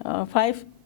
5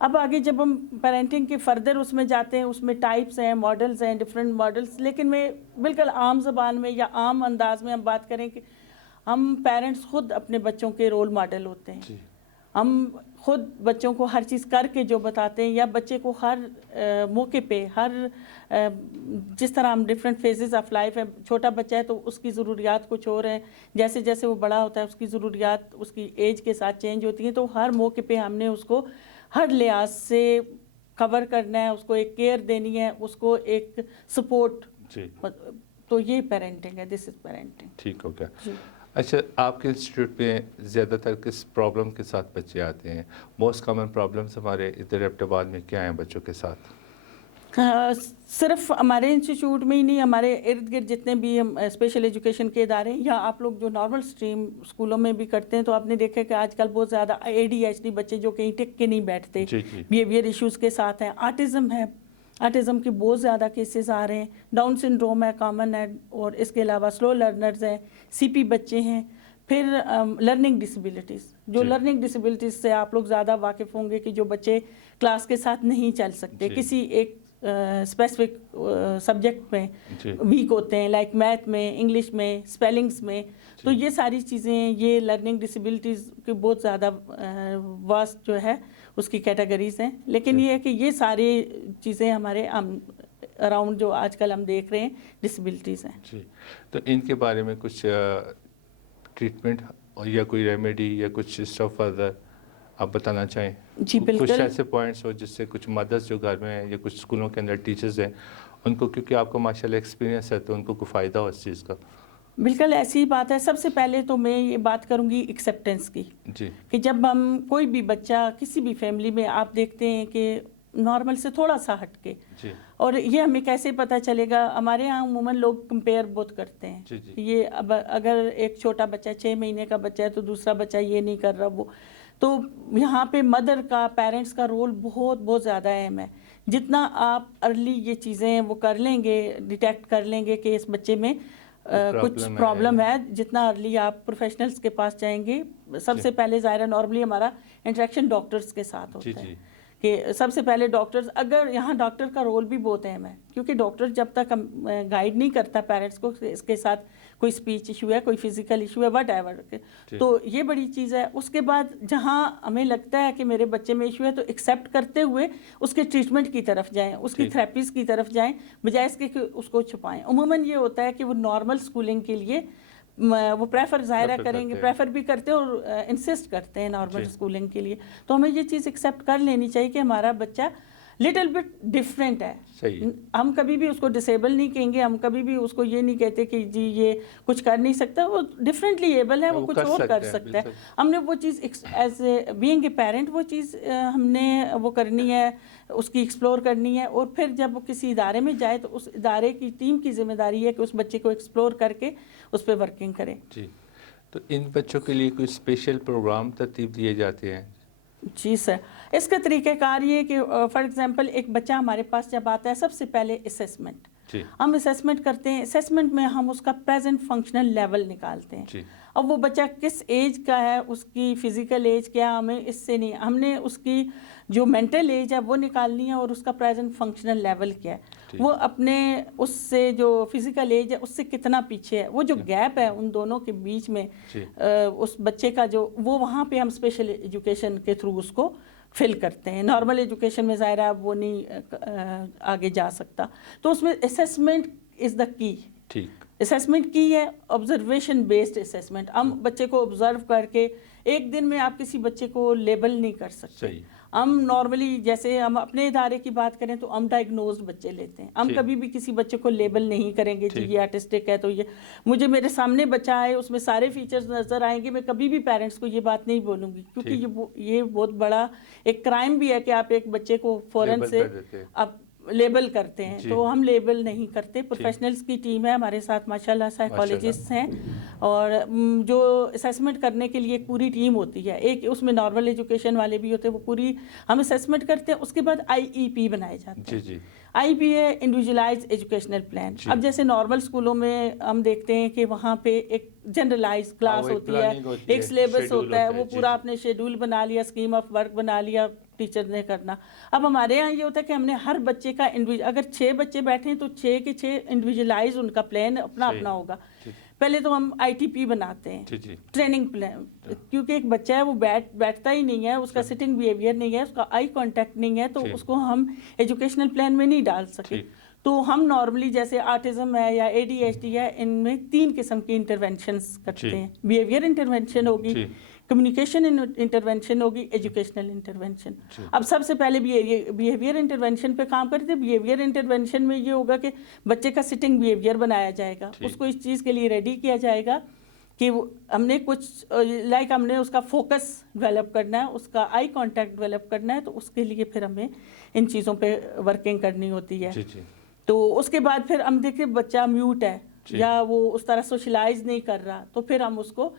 اب آگے جب ہم پیرنٹنگ کے فردر اس میں جاتے ہیں، اس میں ٹائپس ہیں، ماڈلز ہیں، ڈفرینٹ ماڈلز، لیکن میں بالکل عام زبان میں یا عام انداز میں ہم بات کریں کہ ہم پیرنٹس خود اپنے بچوں کے رول ماڈل ہوتے ہیں. ہم خود بچوں کو ہر چیز کر کے جو بتاتے ہیں، یا بچے کو ہر موقع پہ، ہر جس طرح ہم ڈفرینٹ فیزز آف لائف ہے، چھوٹا بچہ ہے تو اس کی ضروریات کچھ اور ہیں، جیسے جیسے وہ بڑا ہوتا ہے اس کی ضروریات اس کی ایج کے ساتھ چینج ہوتی ہیں، تو ہر موقع پہ ہم نے اس کو ہر لحاظ سے کور کرنا ہے، اس کو ایک کیئر دینی ہے، اس کو ایک سپورٹ. تو یہ پیرنٹنگ ہے، دس از پیرنٹنگ. ٹھیک ہو گیا. اچھا، آپ کے انسٹیٹیوٹ میں زیادہ تر کس پرابلم کے ساتھ بچے آتے ہیں؟ موسٹ کامن پرابلمس ہمارے ادھر ایبٹ آباد میں کیا ہیں بچوں کے ساتھ؟ صرف ہمارے انسٹیٹیوٹ میں ہی نہیں، ہمارے ارد گرد جتنے بھی ہم اسپیشل ایجوکیشن کے ادارے ہیں، یا آپ لوگ جو نارمل اسٹریم اسکولوں میں بھی کرتے ہیں، تو آپ نے دیکھا کہ آج کل بہت زیادہ ADHD بچے جو کہیں ٹک کے نہیں بیٹھتے، بیہیویئر ایشوز کے ساتھ ہیں. آٹزم ہے، آٹزم کے بہت زیادہ کیسز آ رہے ہیں. ڈاؤن سنڈروم ہے، کامن ہے، اور اس کے علاوہ سلو لرنرز ہیں، CP بچے ہیں. پھر لرننگ ڈسیبلٹیز، جو لرننگ ڈسیبلٹیز سے آپ لوگ زیادہ واقف ہوں گے کہ جو بچے کلاس کے ساتھ نہیں چل سکتے، کسی ایک اسپیسیفک سبجیکٹ میں ویک ہوتے ہیں، لائک میتھ میں، انگلش میں، اسپیلنگس میں. تو یہ ساری چیزیں، یہ لرننگ ڈسیبلٹیز کی بہت زیادہ واسٹ جو ہے اس کی کیٹیگریز ہیں. لیکن یہ ہے کہ یہ ساری چیزیں ہمارے اراؤنڈ جو آج کل ہم دیکھ رہے ہیں ڈسیبلٹیز ہیں. جی، تو ان کے بارے میں کچھ ٹریٹمنٹ یا کوئی ریمیڈی یا کچھ اسٹف فردر آپ بتانا چاہیں؟ جی بالکل. کچھ ایسے پوائنٹس ہو جس سے کچھ مدرس جو گھر میں ہیں یا کچھ اسکولوں کے اندر ٹیچرز ہیں ان کو، کیونکہ آپ کو ماشاء اللہ ایکسپیرینس ہے، تو ان کو کوئی فائدہ ہو اس چیز کا؟ بالکل ایسی ہی بات ہے. سب سے پہلے تو میں یہ بات کروں گی ایکسیپٹنس کی، کہ جب ہم کوئی بھی بچہ کسی بھی فیملی میں آپ دیکھتے ہیں کہ نارمل سے تھوڑا سا ہٹ کے، اور یہ ہمیں کیسے پتہ چلے گا؟ ہمارے یہاں عموماً لوگ کمپیئر بہت کرتے ہیں. یہ اب اگر ایک چھوٹا بچہ 6 مہینے کا بچہ ہے تو دوسرا بچہ یہ نہیں کر رہا، وہ تو یہاں پہ مدر کا، پیرنٹس کا رول بہت بہت زیادہ اہم ہے. جتنا آپ ارلی یہ چیزیں وہ کر لیں گے، ڈیٹیکٹ کر لیں گے کہ اس بچے میں کچھ پرابلم ہے، جتنا ارلی آپ پروفیشنلز کے پاس جائیں گے. سب سے پہلے ظاہر نارملی ہمارا انٹریکشن ڈاکٹرز کے ساتھ ہوتا ہے، کہ سب سے پہلے ڈاکٹرز، اگر یہاں ڈاکٹر کا رول بھی بہت اہم ہے، کیونکہ ڈاکٹر جب تک گائیڈ نہیں کرتا پیرنٹس کو اس کے ساتھ کوئی اسپیچ ایشو ہے، کوئی فزیکل ایشو ہے، وٹ ایور، تو یہ بڑی چیز ہے. اس کے بعد جہاں ہمیں لگتا ہے کہ میرے بچے میں ایشو ہے، تو ایکسیپٹ کرتے ہوئے اس کے ٹریٹمنٹ کی طرف جائیں، اس کی تھراپیز کی طرف جائیں، بجائے اس کے کہ اس کو چھپائیں. عموماً یہ ہوتا ہے کہ وہ نارمل اسکولنگ کے لیے وہ پریفر ظاہرہ کریں گے، پریفر بھی کرتے ہیں اور انسسٹ کرتے ہیں نارمل اسکولنگ کے لیے. تو ہمیں یہ چیز ایکسیپٹ کر لینی چاہیے کہ ہمارا بچہ لٹل بٹ ڈفرینٹ ہے. ہم کبھی بھی اس کو ڈسیبل نہیں کہیں گے، ہم کبھی بھی اس کو یہ نہیں کہتے کہ جی یہ کچھ کر نہیں سکتا، وہ ڈفرینٹلی ایبل ہے، وہ کچھ اور کر سکتا ہے. ہم نے وہ چیز as a being a parent وہ چیز ہم نے وہ کرنی ہے، اس کی ایکسپلور کرنی ہے. اور پھر جب وہ کسی ادارے میں جائے تو اس ادارے کی ٹیم کی ذمہ داری ہے کہ اس بچے کو ایکسپلور کر کے اس پہ ورکنگ کرے. جی، تو ان بچوں کے لیے کوئی اسپیشل پروگرام ترتیب دیے جاتے ہیں؟ جی سر، اس کا طریقہ کار یہ کہ فار ایگزامپل ایک بچہ ہمارے پاس جب آتا ہے، سب سے پہلے اسیسمنٹ، ہم اسیسمنٹ کرتے ہیں. اسیسمنٹ میں ہم اس کا پریزنٹ فنکشنل لیول نکالتے ہیں. اب وہ بچہ کس ایج کا ہے، اس کی فزیکل ایج کیا، ہمیں اس سے نہیں، ہم نے اس کی جو مینٹل ایج ہے وہ نکالنی ہے، اور اس کا پریزنٹ فنکشنل لیول کیا ہے، وہ اپنے اس سے جو فزیکل ایج ہے اس سے کتنا پیچھے ہے، وہ جو گیپ ہے ان دونوں کے بیچ میں اس بچے کا جو وہ وہاں پہ ہم اسپیشل ایجوکیشن کے تھرو اس کو فل کرتے ہیں. نارمل ایجوکیشن میں ظاہر ہے وہ نہیں آگے جا سکتا. تو اس میں اسیسمنٹ از دا کی. اسیسمنٹ کی ہے آبزرویشن بیسڈ اسیسمنٹ. ہم بچے کو آبزرو کر کے، ایک دن میں آپ کسی بچے کو لیبل نہیں کر سکتے. ہم نارملی جیسے ہم اپنے ادارے کی بات کریں تو ہم ڈائگنوزڈ بچے لیتے ہیں. ہم کبھی بھی کسی بچے کو لیبل نہیں کریں گے جی یہ آرٹسٹک ہے تو یہ مجھے میرے سامنے بچہ آئے اس میں سارے فیچرز نظر آئیں گے، میں کبھی بھی پیرنٹس کو یہ بات نہیں بولوں گی، کیونکہ یہ بہت بڑا ایک کرائم بھی ہے کہ آپ ایک بچے کو فوراً سے آپ لیبل کرتے ہیں. تو ہم لیبل نہیں کرتے. پروفیشنلز کی ٹیم ہے ہمارے ساتھ، ماشاءاللہ سائیکالوجسٹ ہیں، اور جو اسیسمنٹ کرنے کے لیے ایک پوری ٹیم ہوتی ہے. ایک اس میں نارمل ایجوکیشن والے بھی ہوتے ہیں، وہ پوری ہم اسیسمنٹ کرتے ہیں. اس کے بعد IEP بنائے جاتے ہیں. IEP ہے انڈیویجولائز ایجوکیشنل پلان. اب جیسے نارمل اسکولوں میں ہم دیکھتے ہیں کہ وہاں پہ ایک جنرلائز کلاس ہوتی ہے، ایک سلیبس ہوتا ہے، وہ پورا آپ نے شیڈول بنا لیا، اسکیم آف ورک بنا لیا، ٹیچر نے کرنا. اب ہمارے یہاں یہ ہوتا ہے کہ ہم نے ہر بچے کا اگر 6 بچے بیٹھے ہیں تو 6 کے 6 انڈیویجولائز ان کا پلان اپنا اپنا ہوگا. پہلے تو ہم ITP بناتے ہیں, ٹریننگ پلان, کیونکہ ایک بچہ ہے وہ بیٹھتا ہی نہیں ہے, اس کا سٹنگ بیہیویئر نہیں ہے, اس کا آئی کانٹیکٹ نہیں ہے, تو اس کو ہم ایجوکیشنل پلان میں نہیں ڈال سکے. تو ہم نارملی جیسے آٹزم ہے یا ADHD ہے, ان میں 3 قسم کی انٹرونشنس کرتے ہیں. بیہیویئر انٹرونشن ہوگی, کمیونیکیشن انٹرونشن ہوگی, ایجوکیشنل انٹرونشن. اب سب سے پہلے بیہیویئر انٹرونشن پہ کام کرتے ہیں. بیہیویئر انٹرونشن میں یہ ہوگا کہ بچے کا سٹنگ بیہیویئر بنایا جائے گا, اس کو اس چیز کے لیے ریڈی کیا جائے گا کہ ہم نے کچھ ہم نے اس کا فوکس ڈیولپ کرنا ہے, اس کا آئی کانٹیکٹ ڈیولپ کرنا ہے, تو اس کے لیے پھر ہمیں ان چیزوں پہ ورکنگ کرنی ہوتی ہے. تو اس کے بعد پھر ہم دیکھیں بچہ میوٹ ہے یا وہ اس طرح سوشلائز نہیں کر رہا, تو پھر ہم اس کو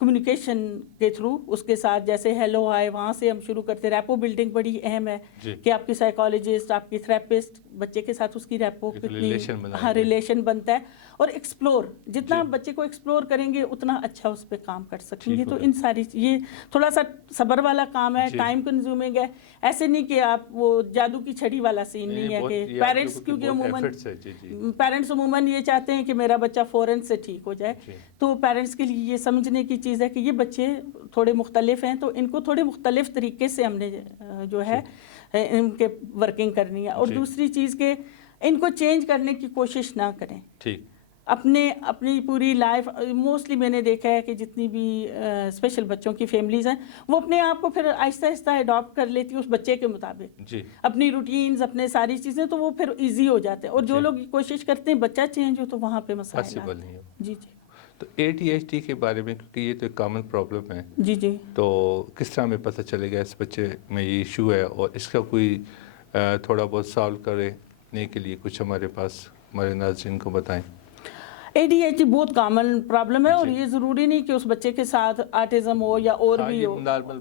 کمیونیکیشن کے تھرو اس کے ساتھ جیسے ہیلو ہائے وہاں سے ہم شروع کرتے. ریپو بلڈنگ بڑی اہم ہے کہ آپ کی سائیکالوجسٹ, آپ کی تھراپسٹ بچے کے ساتھ اس کی ریپو کتنی ریلیشن بنتا ہے, اور ایکسپلور جتنا آپ بچے کو ایکسپلور کریں گے اتنا اچھا اس پہ کام کر سکیں گے. تو ان ساری یہ تھوڑا سا صبر والا کام ہے, ٹائم کنزیومنگ ہے. ایسے نہیں کہ آپ وہ جادو کی چھڑی والا سین نہیں ہے کہ پیرنٹس, کیونکہ پیرنٹس عموماً یہ چاہتے ہیں کہ میرا بچہ فوراً سے ٹھیک ہو جائے. تو پیرنٹس کے لیے یہ سمجھنے کی چیز ہے کہ یہ بچے تھوڑے مختلف ہیں, تو ان کو تھوڑے مختلف طریقے سے ہم نے جو ہے ان کے ورکنگ کرنی ہے. اور دوسری چیز کہ ان کو چینج کرنے کی کوشش نہ کریں. اپنی پوری لائف موسٹلی میں نے دیکھا ہے کہ جتنی بھی اسپیشل بچوں کی فیملیز ہیں وہ اپنے آپ کو پھر آہستہ آہستہ اڈاپٹ کر لیتی ہے اس بچے کے مطابق, اپنی روٹینز, اپنے ساری چیزیں, تو وہ پھر ایزی ہو جاتے ہیں. اور جو لوگ کوشش کرتے ہیں بچہ چینج ہو تو وہاں پہ مسائل آتے ہیں. جی. تو ADHD کے بارے میں, کیونکہ یہ تو ایک کامن پرابلم ہے, تو کس طرح میں پتہ چلے گا اس بچے میں یہ ایشو ہے, اور اس کا کوئی تھوڑا بہت سالو کرنے کے لیے کچھ ہمارے پاس ہمارے ناظرین کو بتائیں. ADHD بہت کامن پرابلم ہے, اور یہ ضروری نہیں کہ اس بچے کے ساتھ آٹزم ہو یا اور بھی ہو.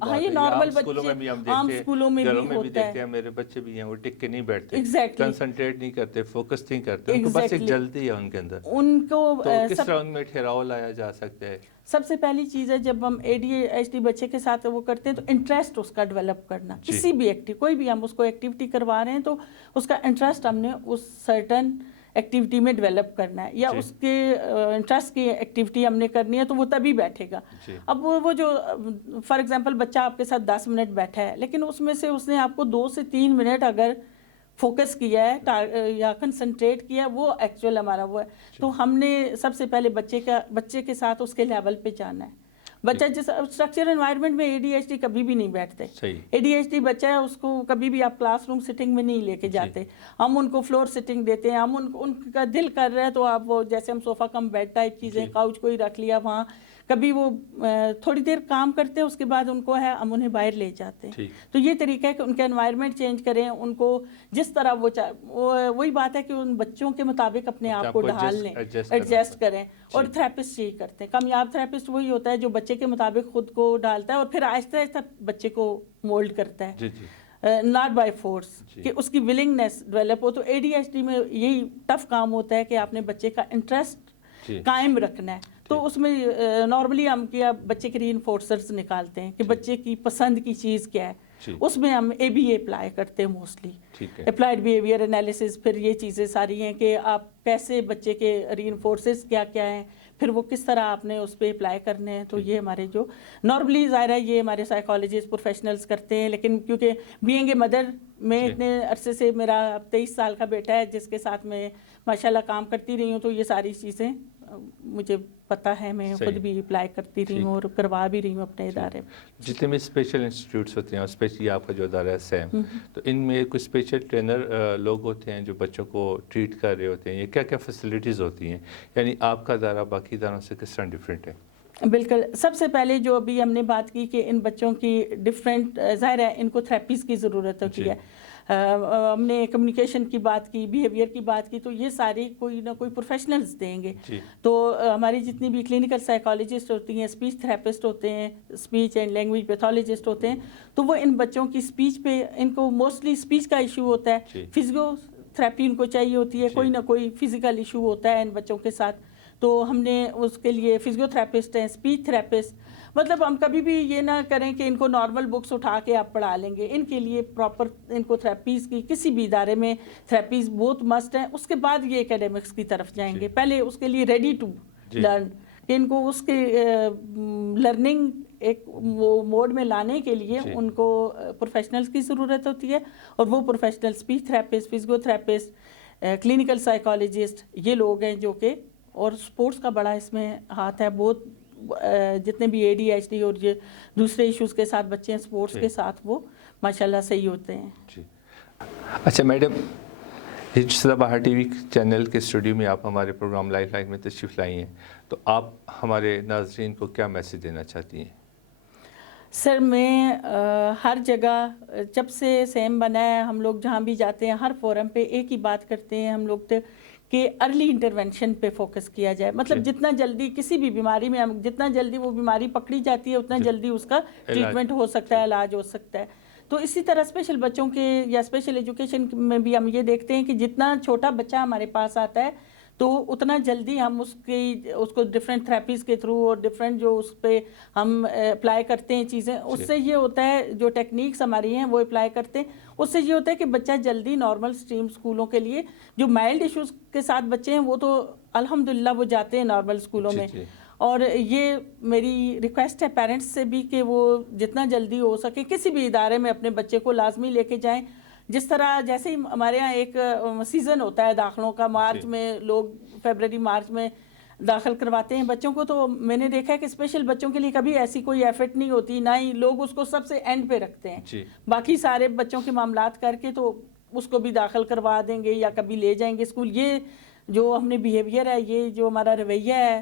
ہاں, یہ نارمل بچے عام اسکولوں میں بھی ہوتا ہے. میرے بچے بھی ہیں, وہ ٹک کے نہیں بیٹھتے, کنسنٹریٹ نہیں کرتے, فوکس نہیں کرتے, ان کو بس ایک جلدی ہے ان کے اندر. ان کو کس طرح ان میں ٹھہراؤ لایا جا سکتا ہے؟ سب سے پہلی چیز ہے جب ہم ADHD بچے کے ساتھ وہ کرتے ہیں تو انٹرسٹ اس کا ڈیولپ کرنا. کسی بھی کوئی بھی ہم اس کو ایکٹیویٹی کروا رہے ہیں تو اس کا انٹرسٹ ہم نے اس سرٹن ایکٹیویٹی میں ڈیولپ کرنا ہے, یا اس کے انٹرسٹ کی ایکٹیویٹی ہم نے کرنی ہے تو وہ تبھی بیٹھے گا. اب وہ جو فار ایگزامپل بچہ آپ کے ساتھ 10 منٹ بیٹھا ہے, لیکن اس میں سے اس نے آپ کو 2 سے 3 منٹ اگر فوکس کیا ہے یا کنسنٹریٹ کیا, وہ ایکچوئل ہمارا وہ ہے. تو ہم نے سب سے پہلے بچے کے ساتھ اس کے لیول پہ جانا ہے. بچہ جس اسٹرکچر انوائرمنٹ میں ADHD کبھی بھی نہیں بیٹھتے. ADHD بچہ ہے, اس کو کبھی بھی آپ کلاس روم سٹنگ میں نہیں لے کے جاتے. ہم ان کو فلور سٹنگ دیتے ہیں. ہم ان کا دل کر رہا ہے تو آپ وہ جیسے ہم صوفہ کم بیڈ ٹائپ چیزیں, کاؤچ کوئی رکھ لیا وہاں, کبھی وہ تھوڑی دیر کام کرتے ہیں, اس کے بعد ان کو ہے ہم انہیں باہر لے جاتے ہیں. تو یہ طریقہ ہے کہ ان کا انوائرمنٹ چینج کریں, ان کو جس طرح وہی بات ہے کہ ان بچوں کے مطابق اپنے آپ کو ڈھال لیں, ایڈجسٹ کریں. اور تھراپسٹ یہی کرتے ہیں, کامیاب تھراپسٹ وہی ہوتا ہے جو بچے کے مطابق خود کو ڈالتا ہے اور پھر آہستہ آہستہ بچے کو مولڈ کرتا ہے, ناٹ بائی فورس, کہ اس کی ولنگنیس ڈیولپ ہو. تو ADHD میں یہی ٹف کام ہوتا ہے کہ آپ نے بچے کا انٹرسٹ قائم رکھنا ہے. تو اس میں نارملی ہم کیا بچے کے ری انفورسرز نکالتے ہیں کہ بچے کی پسند کی چیز کیا ہے, اس میں ہم ABA اپلائی کرتے ہیں موسٹلی, اپلائیڈ بیہیویئر انالیسس. پھر یہ چیزیں ساری ہیں کہ آپ کیسے بچے کے ری انفورسز کیا کیا ہیں, پھر وہ کس طرح آپ نے اس پہ اپلائی کرنے ہیں. تو یہ ہمارے جو نارملی ظاہر ہے یہ ہمارے سائیکالوجسٹ پروفیشنلز کرتے ہیں, لیکن کیونکہ بینگ اے مدر میں اتنے عرصے سے میرا 23 سال کا بیٹا ہے جس کے ساتھ میں ماشاءاللہ کام کرتی رہی ہوں, تو یہ ساری چیزیں مجھے پتہ ہے, میں خود بھی اپلائی کرتی رہی ہوں اور کروا بھی رہی ہوں اپنے ادارے میں. جتنے بھی اسپیشل انسٹیٹیوٹس ہوتے ہیں, اسپیشلی آپ کا جو ادارہ ہے سیم, تو ان میں کچھ اسپیشل ٹرینر لوگ ہوتے ہیں جو بچوں کو ٹریٹ کر رہے ہوتے ہیں, یہ کیا کیا فیسلٹیز ہوتی ہیں, یعنی آپ کا ادارہ باقی اداروں سے کس طرح ڈفرینٹ ہے؟ بالکل, سب سے پہلے جو ابھی ہم نے بات کی کہ ان بچوں کی ڈفرینٹ, ظاہر ہے ان کو تھراپیز کی ضرورت ہوتی ہے. ہم نے کمیونیکیشن کی بات کی, بیہیویئر کی بات کی, تو یہ ساری کوئی نہ کوئی پروفیشنلز دیں گے. تو ہماری جتنی بھی کلینکل سائیکالوجسٹ ہوتی ہیں, اسپیچ تھراپسٹ ہوتے ہیں, اسپیچ اینڈ لینگویج پیتھولوجسٹ ہوتے ہیں, تو وہ ان بچوں کی اسپیچ پہ, ان کو موسٹلی اسپیچ کا ایشو ہوتا ہے, فزیو تھراپی ان کو چاہیے ہوتی ہے, کوئی نہ کوئی فزیکل ایشو ہوتا ہے ان بچوں کے ساتھ, تو ہم نے اس کے لیے فزیو تھراپسٹ ہیں, اسپیچ تھراپسٹ. مطلب ہم کبھی بھی یہ نہ کریں کہ ان کو نارمل بکس اٹھا کے آپ پڑھا لیں گے. ان کے لیے پراپر ان کو تھراپیز کی, کسی بھی ادارے میں تھراپیز بہت مسٹ ہیں. اس کے بعد یہ اکیڈمکس کی طرف جائیں گے. پہلے اس کے لیے ریڈی ٹو لرن, کہ ان کو اس کے لرننگ ایک وہ موڈ میں لانے کے لیے ان کو پروفیشنلز کی ضرورت ہوتی ہے. اور وہ professional speech therapist, physio therapist, clinical psychologist, یہ لوگ ہیں جو کہ, اور سپورٹس کا بڑا اس میں ہاتھ ہے. بہت جتنے بھی ADHD اور یہ دوسرے ایشوز کے ساتھ بچے ہیں سپورٹس کے ساتھ, وہ ماشاءاللہ صحیح ہوتے ہیں. جی اچھا میڈم, سدا بہار ٹی وی چینل کے اسٹوڈیو میں آپ ہمارے پروگرام لائف لائن میں تشریف لائی ہیں, تو آپ ہمارے ناظرین کو کیا میسج دینا چاہتی ہیں؟ سر میں ہر جگہ جب سے سیم بنا ہے, ہم لوگ جہاں بھی جاتے ہیں ہر فورم پہ ایک ہی بات کرتے ہیں ہم لوگ کہ ارلی انٹرونشن پہ فوکس کیا جائے. مطلب جتنا جلدی کسی بھی بیماری میں جتنا جلدی وہ بیماری پکڑی جاتی ہے اتنا جلدی اس کا ٹریٹمنٹ ہو سکتا ہے, علاج ہو سکتا ہے. تو اسی طرح اسپیشل بچوں کے یا اسپیشل ایجوکیشن میں بھی ہم یہ دیکھتے ہیں کہ جتنا چھوٹا بچہ ہمارے پاس آتا ہے تو اتنا جلدی ہم اس کو ڈفرینٹ تھراپیز کے تھرو اور ڈفرینٹ جو اس پہ ہم اپلائی کرتے ہیں چیزیں, اس سے یہ ہوتا ہے جو ٹیکنیکس ہماری ہیں وہ اپلائی کرتے ہیں, اس سے یہ ہوتا ہے کہ بچہ جلدی نارمل اسٹریم اسکولوں کے لیے, جو مائلڈ ایشوز کے ساتھ بچے ہیں وہ تو الحمدللہ وہ جاتے ہیں نارمل اسکولوں میں. اور یہ میری ریکویسٹ ہے پیرنٹس سے بھی کہ وہ جتنا جلدی ہو سکے کسی بھی ادارے میں اپنے بچے کو لازمی لے کے جائیں. جس طرح جیسے ہی ہمارے ہاں ایک سیزن ہوتا ہے داخلوں کا, مارچ میں لوگ فیبرری مارچ میں داخل کرواتے ہیں بچوں کو, تو میں نے دیکھا ہے کہ اسپیشل بچوں کے لیے کبھی ایسی کوئی ایفرٹ نہیں ہوتی, نہ ہی لوگ اس کو سب سے اینڈ پہ رکھتے ہیں. باقی سارے بچوں کے معاملات کر کے تو اس کو بھی داخل کروا دیں گے یا کبھی لے جائیں گے اسکول. یہ جو ہم نے بیہیویئر ہے, یہ جو ہمارا رویہ ہے,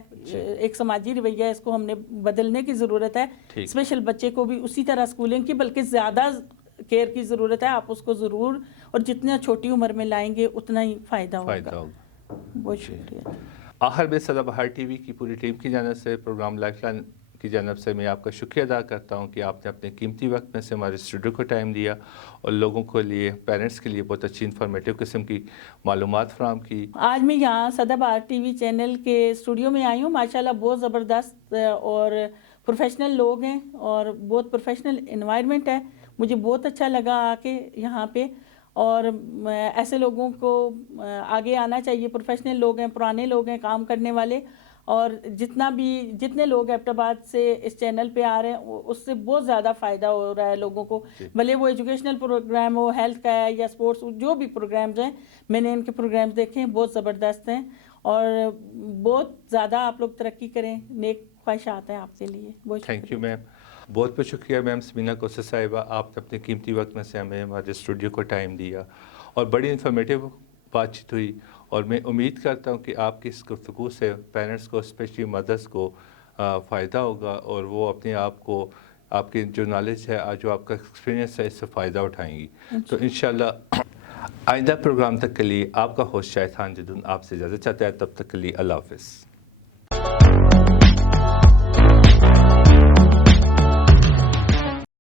ایک سماجی رویہ ہے, اس کو ہم نے بدلنے کی ضرورت ہے. اسپیشل بچے کو بھی اسی طرح اسکولنگ کی بلکہ زیادہ کیئر کی ضرورت ہے. آپ اس کو ضرور اور جتنا چھوٹی عمر میں لائیں گے اتنا ہی فائدہ ہوگا. بہت شکریہ. آخر میں سدا بہار ٹی وی کی پوری ٹیم کی جانب سے, پروگرام لائف لائن کی جانب سے میں آپ کا شکریہ ادا کرتا ہوں کہ آپ نے اپنے قیمتی وقت میں سے ہمارے اسٹوڈیو کو ٹائم دیا اور لوگوں کے لیے, پیرنٹس کے لیے بہت اچھی انفارمیٹیو قسم کی معلومات فراہم کی. آج میں یہاں سدا بہار ٹی وی چینل کے اسٹوڈیو میں آئی ہوں. ماشاءاللہ بہت زبردست اور پروفیشنل لوگ ہیں اور بہت پروفیشنل انوائرمنٹ ہے. مجھے بہت اچھا لگا آ کے یہاں پہ, اور ایسے لوگوں کو آگے آنا چاہیے. پروفیشنل لوگ ہیں, پرانے لوگ ہیں, کام کرنے والے, اور جتنے لوگ ایبٹ آباد سے اس چینل پہ آ رہے ہیں اس سے بہت زیادہ فائدہ ہو رہا ہے لوگوں کو. بھلے وہ ایجوکیشنل پروگرام ہو, ہیلتھ کا ہے یا اسپورٹس, جو بھی پروگرامز ہیں میں نے ان کے پروگرامز دیکھے ہیں, بہت زبردست ہیں اور بہت زیادہ آپ لوگ ترقی کریں. نیک خواہشات ہیں آپ کے لیے. بہت تھینک یو میم. بہت بہت شکریہ میم سمینا کوثر صاحبہ, آپ نے اپنے قیمتی وقت میں سے ہمیں ہمارے اسٹوڈیو کو ٹائم دیا اور بڑی انفارمیٹیو بات چیت ہوئی. اور میں امید کرتا ہوں کہ آپ کی اس گفتگو سے پیرنٹس کو, اسپیشلی مدرس کو فائدہ ہوگا اور وہ اپنے آپ کو, آپ کی جو نالج ہے, جو آپ کا ایکسپیرینس ہے, اس سے فائدہ اٹھائیں گی. تو انشاءاللہ آئندہ پروگرام تک کے لیے آپ کا ہوسٹ شاہد خان جدون آپ سے اجازت چاہتا ہے. تب تک کے لیے اللہ حافظ.